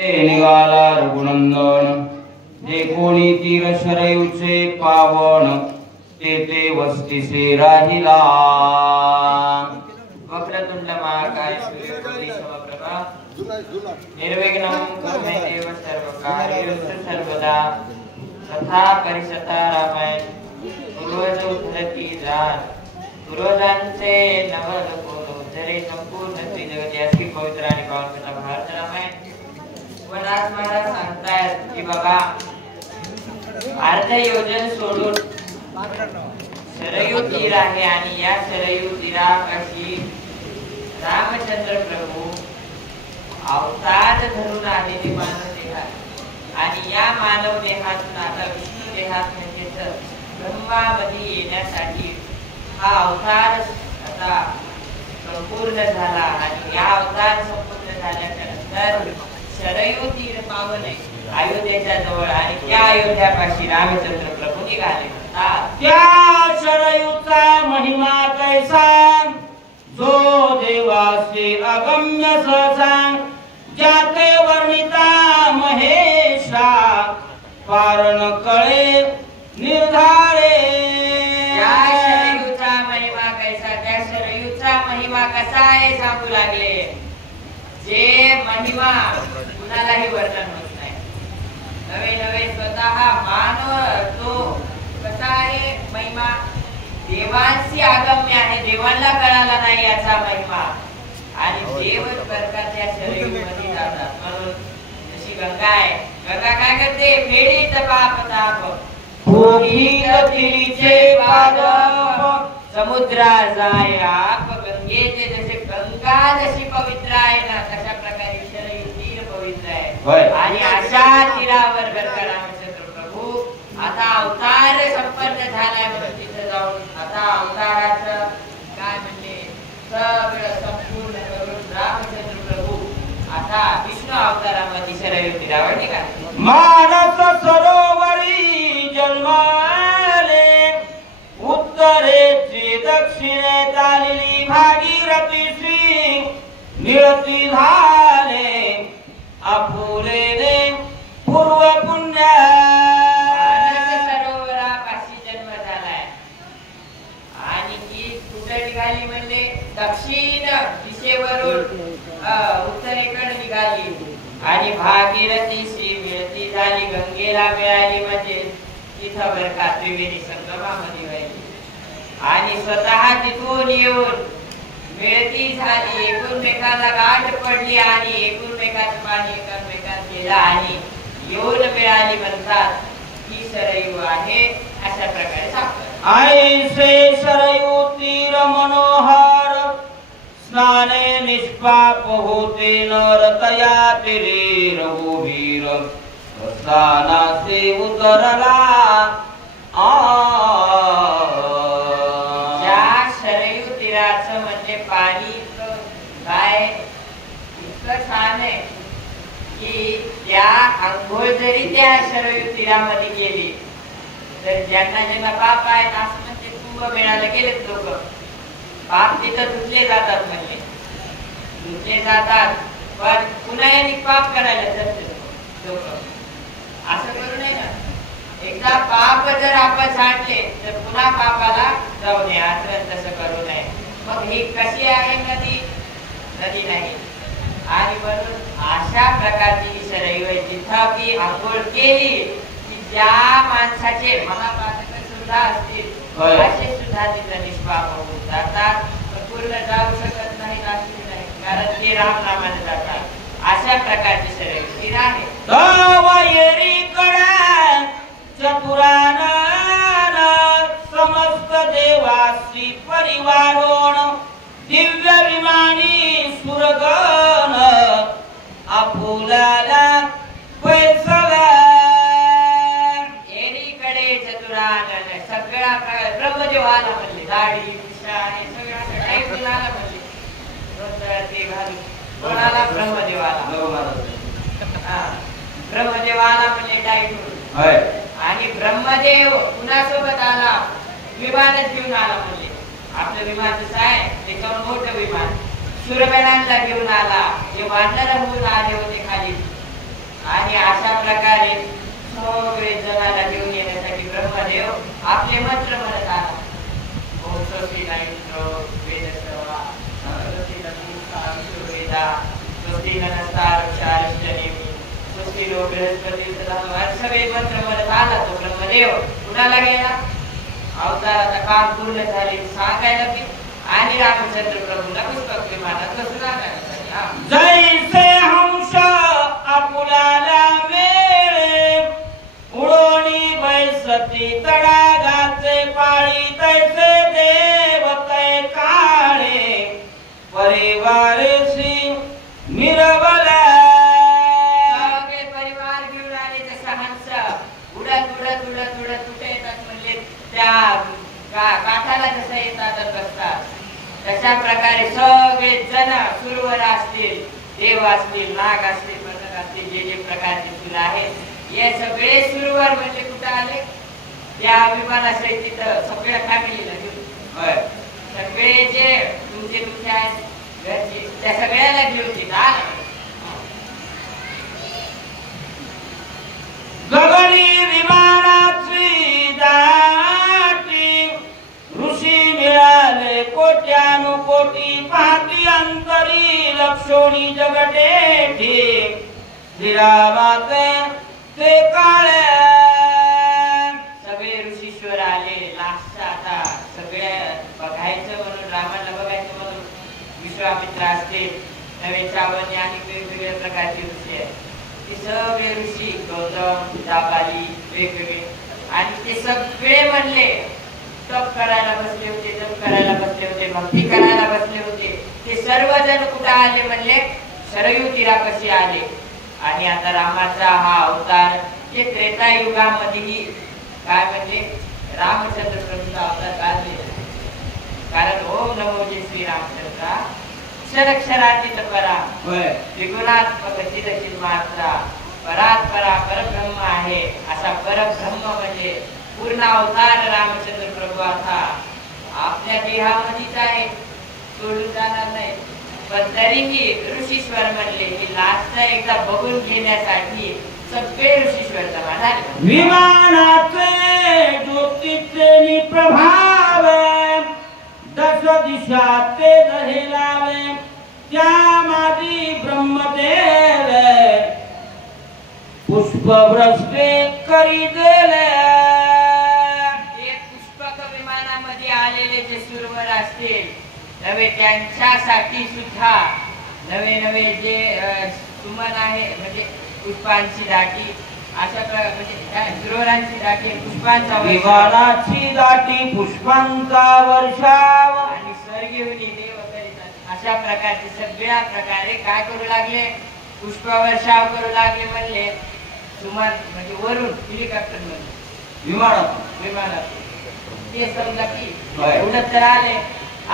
निघाला रघुनंदन जे कोणी तीर शरयूचे पावन ते वस्तीसे राहिला। वक्रतुंड महाकाय सूर्यकोटि समप्रभा निर्विघ्नं कुरु मे देव सर्वकार्येषु सर्वदा तथा परिसता रामायण पूर्वज उद्धरती जात पूर्वजांचे नवल उद्धरे संपूर्ण त्रिजगत याची पवित्र आणि पावन कथा भारत रामायण। पण आज महाराज सांगतायत की बाबा अर्ध योजन सोडून सरयू तीर आहे आणि या सरयू तीरापाशी रामचंद्र प्रभू अवतार धरून आलेले मानव देहात आणि या मानव देहातून आता विष्णू देहात म्हणजेच ब्रह्मामध्ये येण्यासाठी हा अवतार आता संपूर्ण झाला आणि या अवतार संपूर्ण झाल्यानंतर सरयू तीर पावन अयोध्येच्या जवळ आणि त्या अयोध्यापाशी रामचंद्र प्रभू निघाले। त्या सरयूचा महिमा कैसा जो देवासे अगम्य सहसा जाते वर्णिता महेशा कारण कळे निर्धारे। त्या सरयूचा महिमा कैसा त्या सरयूचा महिमा कसा आहे सांगू लागले। जे महिमा कुणालाही वर्णन होत नाही। नवे नवे स्वतः मानव तो कसा आहे महिमा देवांशी आगम्य आहे देवांना कळाला नाही याचा महिमा आणि देवच बरका त्या शरीरामध्ये जातात। म्हणून जशी गंगा आहे गंगा काय करते फेडीत पाप ताप भोगीचे पादप समुद्रा जाय आप गंगेचे जसे गंगा जशी पवित्र आहे ना तशा प्रकारे शरीर तीर पवित्र आहे आणि अशा तीरावर बरका रामचंद्र प्रभू आता अवतार संपन्न झालाय म्हणून तिथे जाऊन आता अवताराचं काय म्हणजे सगळं संपूर्ण करून रामचंद्र प्रभू आता विष्णू अवतारामध्ये शरीर तीरावर निघाले। मानस सरोवरी जन्माले उत्तरेची दक्षिणे चालली भागीरथी श्री निरती झाले आपुलेने पूर्व पुण्य सरोवरापाशी जन्म झालाय आणि ही कुठे निघाली म्हणजे दक्षिण दिशेवरून उत्तरेकडे निघाली आणि भागीरथी श्री मिळती झाली गंगेला मिळाली म्हणजे तिथं बरका त्रिवेणी संगमामध्ये व्हायची आणि स्वतः तिथून येऊन मिळती झाली एकमेकांना गाठ पडली आणि एकमेकांचं पाणी एकमेकांत गेलं आणि येऊन मिळाली म्हणतात ही सरयू आहे अशा प्रकारे सांगतात। ऐसे सरयू तीर मनोहर स्नाने निष्पाप होते नर तया तीरे रघुवीर स्नानासे उतरला या शरयू तीराचं म्हणजे पाणी काय इतकं छान आहे की त्या अंघोळ जरी त्या शरयू तीरामध्ये गेली तर ज्यांना ज्यांना पाप आहे असं म्हणजे कुंभ मेळ्याला गेलेत लोक पाप तिथं धुतले जातात म्हणजे धुतले जातात पण पुन्हा यांनी पाप करायला जाते लोक असं करू नये ना। एकदा पाप जर आपण छाडले तर पुन्हा पापाला जाऊ नये असं तसं करू नये। मग ही कशी आहे नदी नदी नाही आणि म्हणून अशा प्रकारची ही सरयू आहे जिथं की आंघोळ केली की ज्या माणसाचे महापातक सुद्धा असतील असे सुद्धा तिथं निष्पाप होऊन जातात पूर्ण जाऊ शकत नाही कारण ते राम नामाने जातात अशा प्रकारची सरयू तीर आहे। चतुरानन समस्त देवासी परिवारोण दिव्य विमानी सुरगण आपुलाला पैसला एकीकडे चतुरानन सगळा ब्रह्मदेवाला म्हणले दाढी मिशा आणि सगळ्या टाईपला म्हणले ते घालून कोणाला ब्रह्मदेवाला ब्रह्मदेवाला म्हणजे टाईप आणि ब्रह्मदेव कुणासोबत आला विमानात घेऊन आला म्हणजे आपलं विमान जसं आहे त्याच्यावर मोठं विमान शूरबैलांना घेऊन आला जे वानर होऊन आले होते खाली आणि अशा प्रकारे सगळे जगाला घेऊन येण्यासाठी ब्रह्मदेव आपले मंत्र म्हणत आला. ओम स्वस्ति न इंद्रो वेदस्वा स्वस्ति न पूषा वेदा स्वस्ति नस्तारक्षारश्चनेमि स्वस्ति नो बृहस्पती सदा सगळे मंत्र म्हणत आला तो ब्रह्मदेव. कुणाला गेला? अवताराचा काम पूर्ण झाले सांगायला की आणि रामचंद्र प्रभूला पुष्पक विमानात बसून आणायला. जैसे हंस आपुलाला मेळे उडोणी बैसती तडागाचे पाळी तैसे देवतय काळे परिवारशी मिरवला. सगळे परिवार घेऊन आले तसा हंस उडत उडत उडत उडत कुठे येतात म्हणले त्या काठाला जसं येतात बसतात तशा प्रकारे सगळे जण सुरवर असतील, देव असतील, नाग असतील, पथक असतील, जे जे प्रकारचे फुलं आहेत हे सगळे सुरवर म्हणजे कुठं आले? त्या विमानासहित तिथं सगळ्या फॅमिलीला घेऊन सगळे जे तुमचे तुमचे आहेत घरचे त्या सगळ्याला घेऊन तिथं आले. गगनी विमानाची दाटी ऋषी मिळाले कोट्यानुकोटी पाहती अंतरी लक्षोणी जगटेठी श्रीरामाचे ते काळे. सगळे ऋषीश्वर आले. लास्ट आता सगळ्या बघायचं म्हणून रामाला बघायचं म्हणून विश्वामित्र असतील, नवे चावणी आणि वेगवेगळ्या प्रकारचे ऋषी आहेत. ते सगळे ऋषी गौतम जाबाली वेगवेगळे आणि ते सगळे म्हणले तप करायला बसले होते, जप करायला बसले होते, भक्ती करायला बसले होते. ते सर्वजण कुठे आले म्हणले? सरयू तीरापाशी आले. आणि आता रामाचा हा अवतार जे त्रेतायुगामध्येही काय म्हणजे रामचंद्र प्रभूचा अवतार गाजले. कारण ओम नमो जय श्री रामचंद्रा क्षरक्षरातीत परा त्रिगुणात्मक चिन्मात्रा परात परा परब्रह्म आहे. असा परब्रह्म म्हणजे पूर्ण अवतार रामचंद्र प्रभू आता आपल्या देहामध्येच आहे, सोडून जाणार नाही. पण तरीही ऋषीश्वर म्हणले की लास्टला एकदा बघून घेण्यासाठी सगळे ऋषीश्वर जमा झाले. विमानाचे ज्योतीचे प्रभाव दश दिशा ते दहिलावे त्या मादी ब्रह्मदेव पुष्पवृष्टी करी दिले. पुष्पक विमानामध्ये आलेले जे सुरवर असतील नवे त्यांच्यासाठी सुद्धा नवे नवे जे सुमन आहे म्हणजे पुष्पांची दाटी अशा म्हणजे त्या सुरवरांची दाटी पुष्पांचा विमानाची दाटी पुष्पांचा वर्षाव आणि सर घेऊन देव करीतात. अशा प्रकारचे सगळ्या प्रकारे काय करू लागले? पुष्पवर्षाव करू लागले. म्हणले सुमन म्हणजे वरून हेलिकॉप्टर मध्ये विमानात ते समजा की उडत तर आले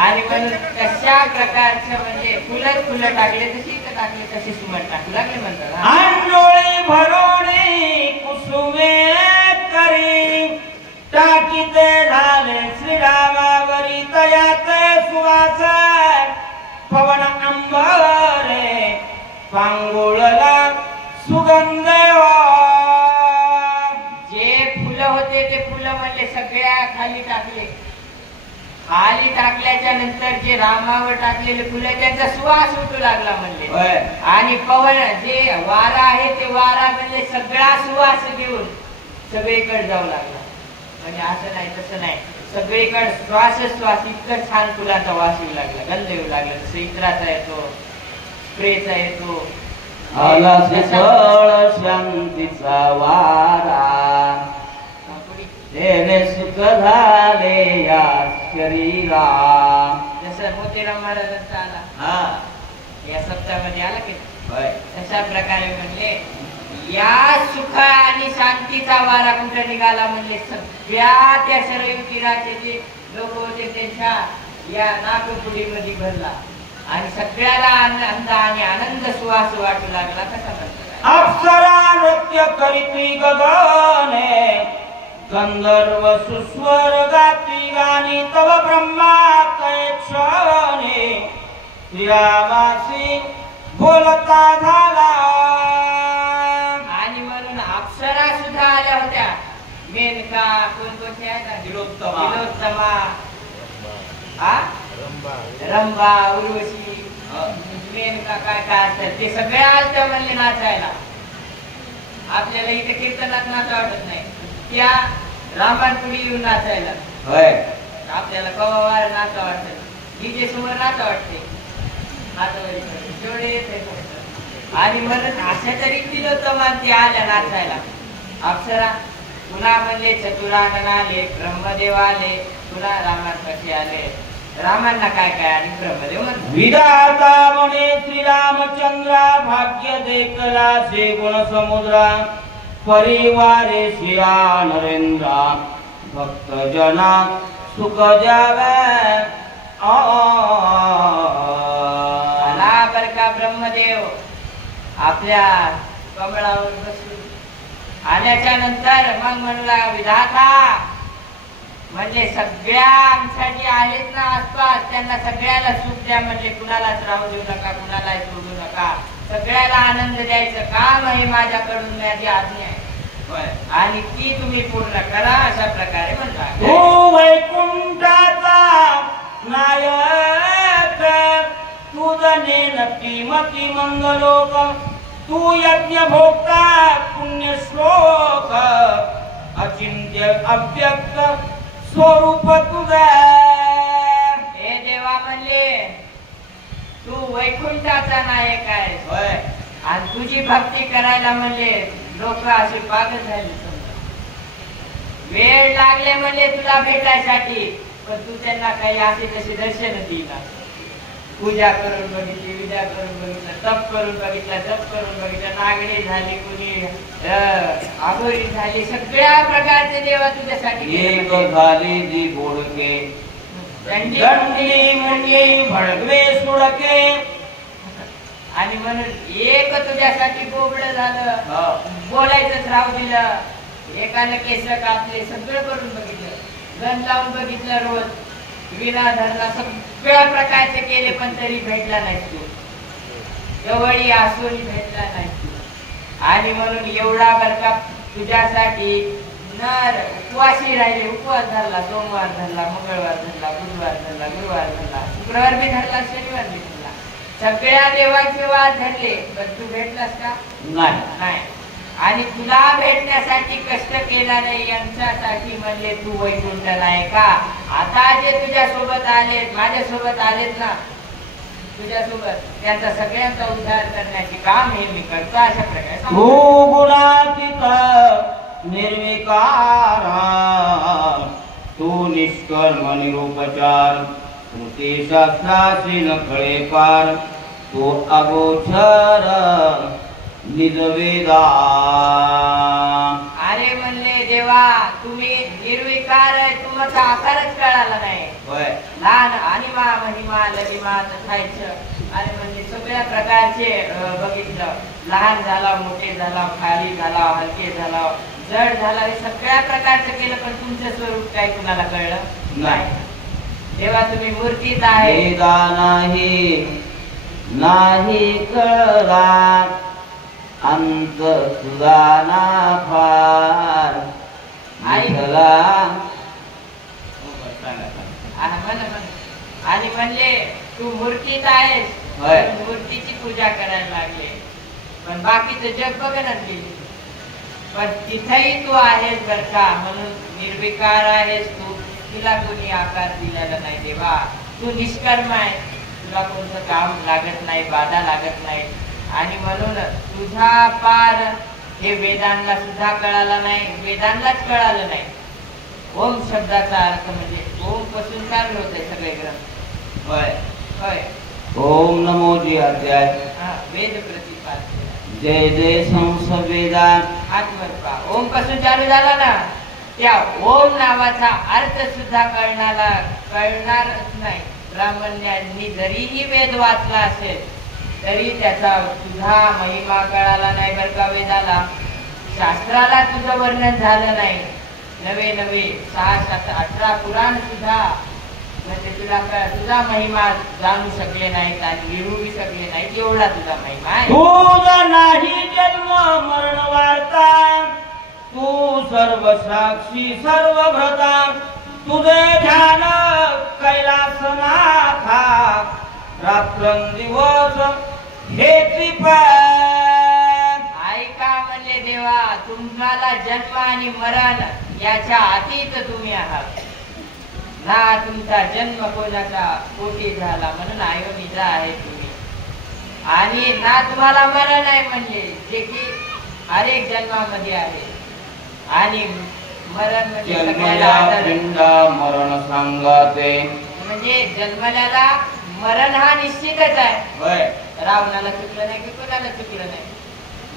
आणि म्हणून कशा प्रकारचं म्हणजे फुलं टाकले तशी टाकले तसे सुमन टाकू लागले म्हणतात. आंडोळे भरोणे कुसुमे करी टाकीते झाले श्रीरामावरी तयाचे सुवास पवन अंबरे पांगोळला सुगंध. जे फुलं होते ते फुलं म्हणले सगळ्या खाली टाकले. खाली टाकल्याच्या नंतर जे रामावर टाकलेले फुलं त्यांचा सुवास उठू लागला म्हणले. आणि पवन जे वारा आहे ते वारा म्हणले सगळा सुवास घेऊन सगळीकडे जाऊ लागला. म्हणजे असं नाही तसं नाही, सगळीकडे श्वास इतकं छान फुलांचा वास येऊ लागला, गंध येऊ लागला. जसं इत्राचा येतो, स्प्रेचा येतो. आला शांतीचा वारा तेने सुख झाले या शरीरा. जसं मोतीराम महाराजांचा आला या सप्ताहामध्ये आला की तशा प्रकारे म्हणले या सुख आणि शांतीचा वारा कुठे निघाला म्हणले सगळ्या त्या सरयू तीराचे जे लोक होते त्यांच्या या नाकपुडीमध्ये भरला आणि सगळ्याला आनंद आणि आनंद सुवास वाटू लागला. कसा म्हणतात? अप्सरा नृत्य करीती गगने गंधर्व सुस्वर गाती गाणी तव ब्रह्मा क्षणे श्रीरामासी बोलता झाला. अप्सरा सुद्धा आल्या होत्या. मेनका, कोणकोणत्या आहेत? तिलोत्तमा, रंभा, उर्वशी, मेनका, काय काय असतात ते सगळे आलत्या म्हणले नाचायला. आपल्याला इथे कीर्तनात नाच वाटत नाही, त्या रामानपुरी येऊन नाचायला. होय, आपल्याला कवावार नाच वाटत, डीजे समोर नाच वाटते. तेवढे येते आणि म्हणून अशा तरी तिलोत्तमा ते आल्या नाचायला. अप्सरा पुन्हा म्हणले चतुरानन आले, ब्रह्मदेव आले, पुन्हा रामांपाशी आले. रामांना काय काय आणि ब्रह्मदेव म्हणले विधाता म्हणे श्रीरामचंद्रा, भाग्य देखला से गुण समुद्रा, परिवारे शिया नरेंद्रा, भक्त जना सुख जावे. आला बर का ब्रह्मदेव आपल्या कमळावर बसून. आल्याच्या नंतर मग म्हणला विधाता, म्हणजे सगळ्या आमच्यासाठी आहेत ना आसपास, त्यांना सगळ्याला सुख द्या. म्हणजे कुणालाच राहू देऊ नका, कुणालाच सोडू नका, सगळ्याला आनंद द्यायचं काम हे माझ्याकडून माझी आज्ञा आहे आणि ती तुम्ही पूर्ण करा. अशा प्रकारे म्हणला. तू वैकुंठाचा नायक, तुझने नक्की मती मंगलोक, तू यज्ञ भोक्ता पुण्य श्लोक, अचिंत्य अव्यक्त स्वरूप तुझे. हे देवा म्हणले तू वैकुंठाचा नायक आहे आणि तुझी भक्ती करायला म्हणले लोक असे पागल झाले. वेळ लागले म्हणले तुला भेटायसाठी, पण तू त्यांना काही असे तसे दर्शन दिला. पूजा करून बघितली, विद्या करून बघितलं, तप करून बघितलं, जप करून बघितलं, नागडे झाली, कुणी आघोरी झाली, सगळ्या प्रकारचे देवा तुझ्यासाठी. एक झाली जी बोडके, दंडी मुंगे भडकवे सुडके. आणि म्हणून एक तुझ्यासाठी बोबड झालं, बोलायचंच राहू दिलं. एकानं केस कापले, सगळं करून बघितलं, गण लावून बघितलं, रोज विना धरला, सगळ्या प्रकारचे केले, पण तरी भेटला नाही तू. जवळी असून भेटला नाही तू. आणि म्हणून एवढा बरका तुझ्यासाठी नर उपवासी राहिले. उपवास धरला, सोमवार धरला, मंगळवार धरला, बुधवार धरला, गुरुवार धरला, शुक्रवार बी धरला, शनिवार बी धरला. सगळ्या देवाचे वाद धरले, पण तू भेटलास का? नाही. आणि तुला भेटण्यासाठी कष्ट केला नाही, यांच्यासाठी म्हणले तू वैकुंठ नाही का. आता जे तुझ्या सोबत आलेत, माझ्या सोबत आलेत ना तुझ्या सोबत, त्यांचा सगळ्यांचा उद्धार करण्याचे काम हे मी करतो. अशा प्रकारे तू गुणातीत निर्विकार, तू निष्कर्म निरुपचार, कृती शास्त्राची नकळे पार, तू अगोचर निजवेदा. अरे म्हणले देवा तुम्ही निर्विकार आहे, तुमचा आकारच कळाला नाही. लहान अनिमा महिमा ललिमा तथायचं. अरे म्हणजे सगळ्या प्रकारचे बघितलं, लहान झाला, मोठे झाला, खाली झाला, हलके झाला, जड झाला, हे सगळ्या प्रकारचं केलं, पण तुमचं स्वरूप काय कुणाला कळलं नाही. तेव्हा तुम्ही मूर्तीत आहे. नाही कळला अंत तुझा ना फार ऐकला. आणि म्हणले तू मूर्तीत आहेस, मूर्तीची पूजा करायला लागले, पण बाकीचं जग बघणार गेली. पण तिथेही तू आहेस बर का, म्हणून निर्विकार आहेस तू. तुला कोणी आकार दिलेला नाही देवा. तू निष्कर्म आहे, तुला कोणतं काम लागत नाही, बाधा लागत नाही. आणि म्हणून तुझा पार हे वेदांना सुद्धा कळाला नाही, वेदांनाच कळालं नाही. ओम शब्दाचा अर्थ म्हणजे ओम पासून चालू होते सगळे ग्रंथ. होय. ओम नमो जी अध्याय वेद प्रतिपाद्य जय जय संसवेदा. आत्मरूपा ओम पासून चालू झाला ना, त्या ओम नावाचा अर्थ सुद्धा कळणारच नाही. ब्राह्मणांनी जरीही वेद वाचला असेल तरी त्याचा तुझा महिमा कळाला नाही बर का. वेदाला शास्त्राला तुझं वर्णन झालं नाही. नवे 618 पुराण सुद्धा म्हणजे तुझा महिमा जाणू शकले नाहीत आणि लिहू शकले नाहीत. एवढा तुझा महिमा आहे. तुझा नाही जन्म मरण वार्ता, सर्व साक्षी सर्व भ्रता तुझे ध्यान कैलासनाथा रात्रंदिवस हे ऐका म्हणले देवा, तुम्हाला जन्म आणि मरण याच्या अतीत तुम्ही आहात ना. तुमचा जन्म कोणाचा पोटी झाला म्हणून आयोनिजा आहे तुम्ही, आणि ना तुम्हाला मरण आहे म्हणजे जे की हर एक जन्मामध्ये आहे. आणि मरण म्हणजे सगळ्याला मरण सांगते, म्हणजे जन्मल्याला मरण हा निश्चितच आहे. रावणाला चुकलं नाही की कोणाला चुकलं नाही,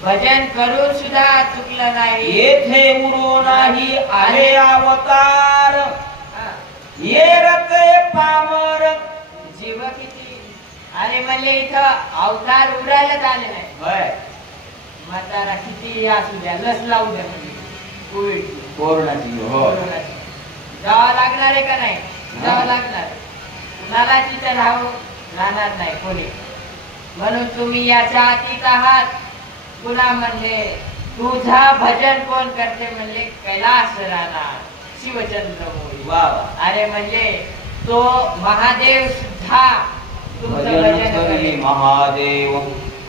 भजन करून सुद्धा चुकलं नाही. येथे उरो नाही आले अवतार, ये रते पामर जीव किती. अरे म्हणले इथं अवतार उरायलाच आले नाही. म्हातारा किती असू द्या, लस लावू द्या म्हणजे कोरोनाची जावं लागणार आहे का नाही? जावं लागणार. कुणाला तिथं राहणार नाही कोणी. म्हणून तुम्ही याच्या अतीत आहात. पुन्हा म्हणले तुझा भजन कोण करते म्हणले कैलास राणा शिवचंद्र मोरी. अरे म्हणजे तो महादेव सुद्धा तुमचं भजन करे महादेव.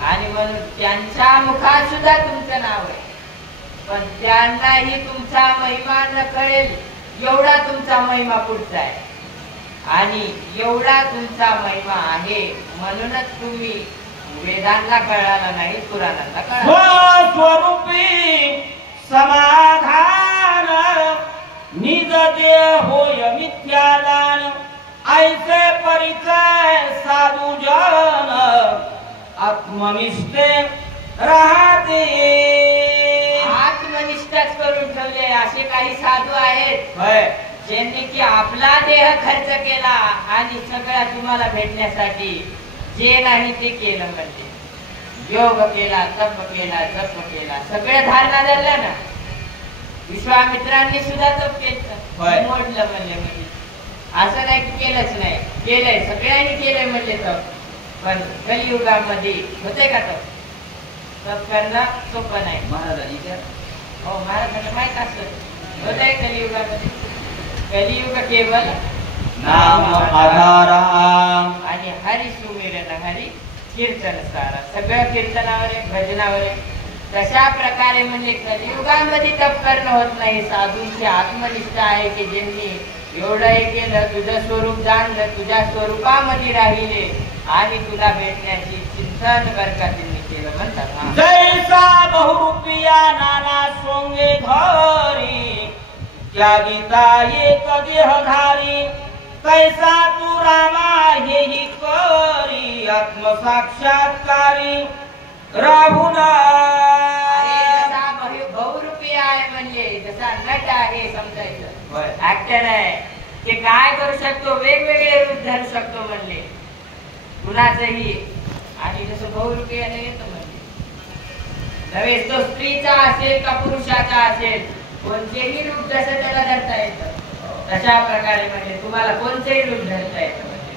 आणि म्हणून त्यांच्या मुखात सुद्धा तुमचं नाव आहे, पण त्यांनाही तुमचा महिमा न कळेल एवढा तुमचा महिमा पुढचा आहे. आणि एवढा तुमचा महिमा आहे म्हणूनच तुम्ही वेदांना कळाला नाही, पुराणांना कळाला. स्वरूपी समाधान निज देह होय मिथ्यादान, ऐसे परिचय साधू जन आत्मनिष्ठे राहते. आत्मनिष्ठाच करून ठेवले असे काही साधू आहेत ज्यांनी की आपला देह खर्च केला आणि सगळ्या तुम्हाला भेटण्यासाठी जे नाही ते केलं. म्हणजे योग केला, तप केला, जप केला, सगळ्या धारणा धरल्या ना. विश्वामित्रांनी सुद्धा तप केलं, मोडलं म्हणजे असं नाही की केलंच नाही, केलंय, सगळ्यांनी केलंय म्हणजे तप. पण कलियुगामध्ये होते का तप? तप करणं सोपं नाही. हो, महाराजांना माहित असत होतंय कलियुगामध्ये. कलियुग केवळ नाम आधारा आणि हरी सुमिरन हरी कीर्तन सारा. सगळं कीर्तनावर आहे, भजनावर आहे. तशा प्रकारे म्हणजे कलियुगामध्ये तप करणं होत नाही. साधूंची आत्मनिष्ठा आहे की ज्यांनी एवढं हे केलं, तुझं स्वरूप जाणलं, तुझ्या स्वरूपामध्ये राहिले आणि तुला भेटण्याची चिंतन बरकातींनी केलं म्हणतात. जैसा बहुरूपिया नाना सोंगे धरी, त्या गीता एक देहधारी, कैसा तू रामा हेही करी, आत्मसाक्षात्कारी राहून. बहुरूपी आहे म्हणजे जसा नट आहे समजायचं, ऍक्टर आहे, ते काय करू शकतो, वेगवेगळे रूप धरू शकतो म्हणले कुणाचंही. आणि जसं बहुरूपी येतं म्हणजे नव्हे, तो स्त्रीचा असेल का पुरुषाचा असेल, कोणतेही रूप जसं त्याला धरता येतं तशा प्रकारे म्हणजे तुम्हाला कोणतेही रूप धरता येतं. म्हणजे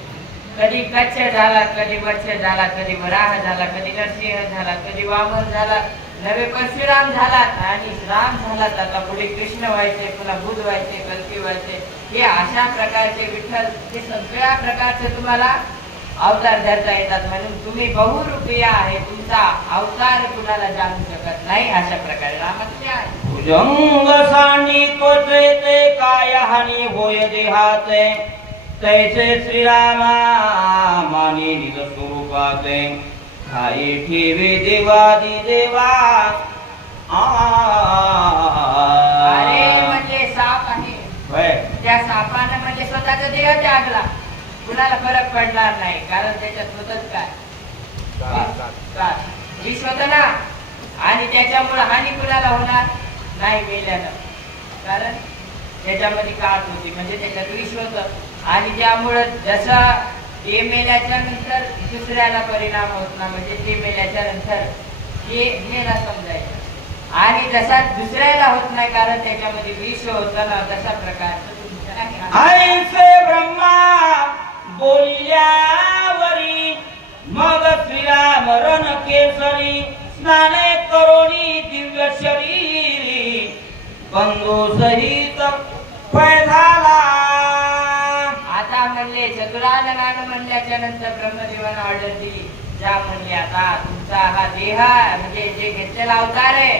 कधी कच्छ झाला, कधी मत्स्य झाला, कधी वराह झाला, कधी नरसिंह झाला, कधी वामन झाला, नवे परशुराम झालात आणि राम झालात. आता पुढे कृष्ण व्हायचे, पुन्हा बुध व्हायचे, कल्की व्हायचे. हे अशा प्रकारचे विठ्ठल हे सगळ्या प्रकारचे तुम्हाला अवतार धरता येतात. म्हणून तुम्ही बहुरूपीय आहे, तुमचा अवतार कुणाला जाणू शकत नाही. अशा प्रकारे रामाचे आहे. भुजंग सांडी त्वचे ते काय हानी होय देहाते, तैसे श्रीरामा मानी निज स्वरूपाते, ठाई ठेवे देवादी देवा. अरे म्हणजे साप आहे, त्या सापानं म्हणजे स्वतःचा देह त्यागला, कुणाला फरक पडणार नाही, कारण त्याच्यात होतच काय विष होत ना. आणि त्याच्यामुळे हानी कुणाला होणार नाही मेल्यानं, कारण त्याच्यामध्ये काट होती म्हणजे त्याच्यात विष होत. आणि त्यामुळं जसं ते मेल्याच्या नंतर दुसऱ्याला परिणाम होत ना, म्हणजे ते मेल्याच्या नंतर हे मेला समजायचं. आणि जसा दुसऱ्याला होत नाही कारण त्याच्यामध्ये विष होत ना, तशा प्रकारचं ऐसे ब्रह्मा बोलल्यावरी, मग श्रीराम रण केसरी, स्नाने करोनी दिव्य शरीरी, बंधू सहित पै झाला. आता म्हणले चतुराननानं म्हणल्याच्या नंतर ब्रह्मदेवानं ऑर्डर दिली. ज्या म्हणले आता तुमचा हा देह म्हणजे जे घेतलेला अवतार आहे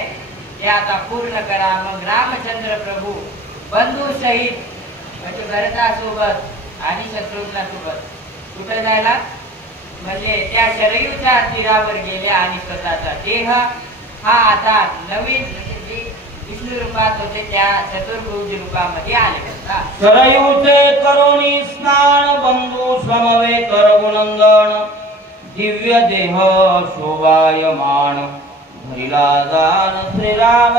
ते आता पूर्ण करा. मग रामचंद्र प्रभू बंधू सहित म्हणजे भरतासोबत आणि शत्रुघ्नासोबत कुठे जायला म्हणजे त्या शरयूच्या तीरावर गेले आणि स्वतःचा देह हा आता नवीन म्हणजे जे विष्णू रूपात होते त्या चतुर्भुज रूपामध्ये आले होता. सरयूचे करुणी स्नान बंधू समवेत रघुनंदन दिव्य देह शोभायमान धरिला दान श्रीराम.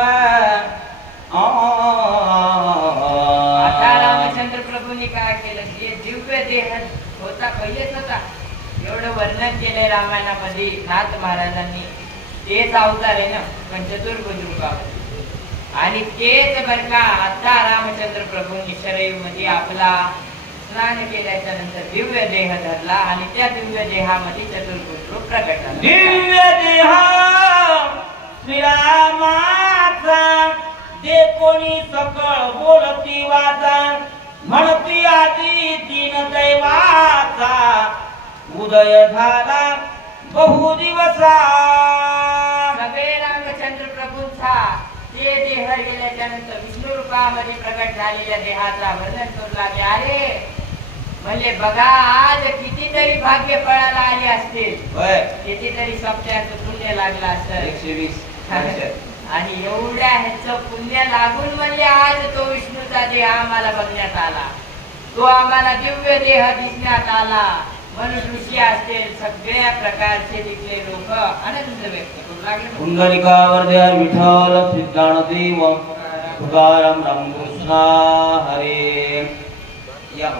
आता रामचंद्र प्रभूंनी काय केलं जे दिव्य देह होता पहिलेच होता एवढं वर्णन केलंय रामायणामध्ये नाथ महाराजांनी. तेच अवतार आहे ना पण चतुर्भुज रूपामध्ये. आणि तेच बर का आता रामचंद्र प्रभूंनी शरयू मध्ये आपला स्नान केल्याच्या नंतर दिव्य देह धरला आणि त्या दिव्य देहामध्ये चतुर्भुज रूप प्रकट झाला. दिव्य देह श्रीरामाचा जे कोणी सकळ बोलती वाचा म्हणती आधी तीन दैवाचा उदय झाला बहु दिवसा. सगळे रामचंद्र प्रभूंचा ते देह गेल्याच्या नंतर विष्णू रूपामध्ये प्रकट झालेल्या देहाचा वर्णन करू लागले. अरे म्हणजे बघा आज कितीतरी भाग्य फळाला आले असतील कितीतरी सप्त्याचं पुण्य लागलं असतं 120 आणि एवढ्या ह्याचं पुण्य लागून म्हणजे आज तो विष्णूचा देह आम्हाला बघण्यात आला. तो आम्हाला दिव्य देह दिसण्यात आला. म्हणून ऋषी असतील सगळ्या प्रकारचे तिथले लोक आनंद व्यक्त करू लागले. पुंडलिकावर्ध्या विठ्ठल सिद्धाणदेव तुकाराम रामकृष्ण हरे. या